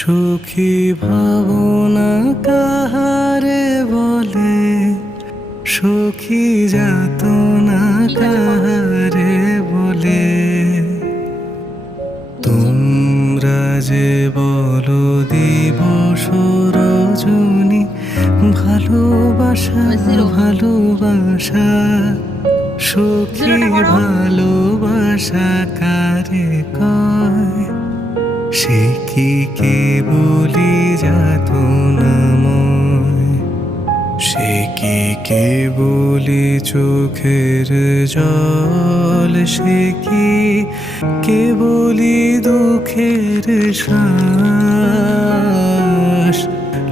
সুখী ভাবনা কাহারে বলে, সুখী যাতনা কাহারে বলে। তোমরা যে বলো দিবস রজনী, ভালোবাসা ভালোবাসা, সুখী ভালোবাসা কারে কয়, সে কি কেবলি যাতনাময়, সে কি কেবলি চোখের জল, সে কি কেবলি দুঃখের শ্বাস।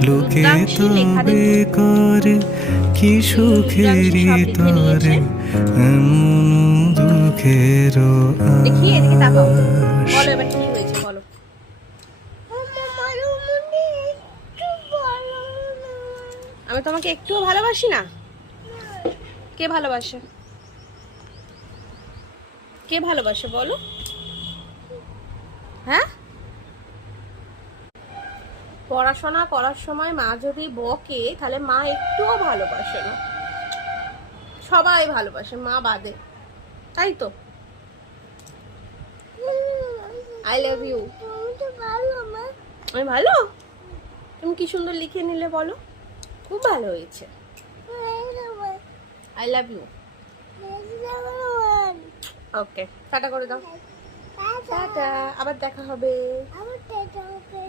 লোকে তবে করে কি সুখেরই তরে, এমন দুঃখের আশ। আমি তোমাকে একটুও ভালোবাসি না? কে ভালোবাসে? কে ভালোবাসে বলো? হ্যাঁ, পড়াশোনা করার সময় মা যদি বকে তাহলে মা একটুও ভালোবাসে না। সবাই ভালোবাসে, মা বাদে, তাই তো? I love you. আমি ভালো? তুমি কি সুন্দর লিখে নিলে বলো, খুব ভালো হয়েছে। I love you. Okay, tata করে দাও। টাটা, আবার দেখা হবে।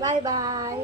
Bye by.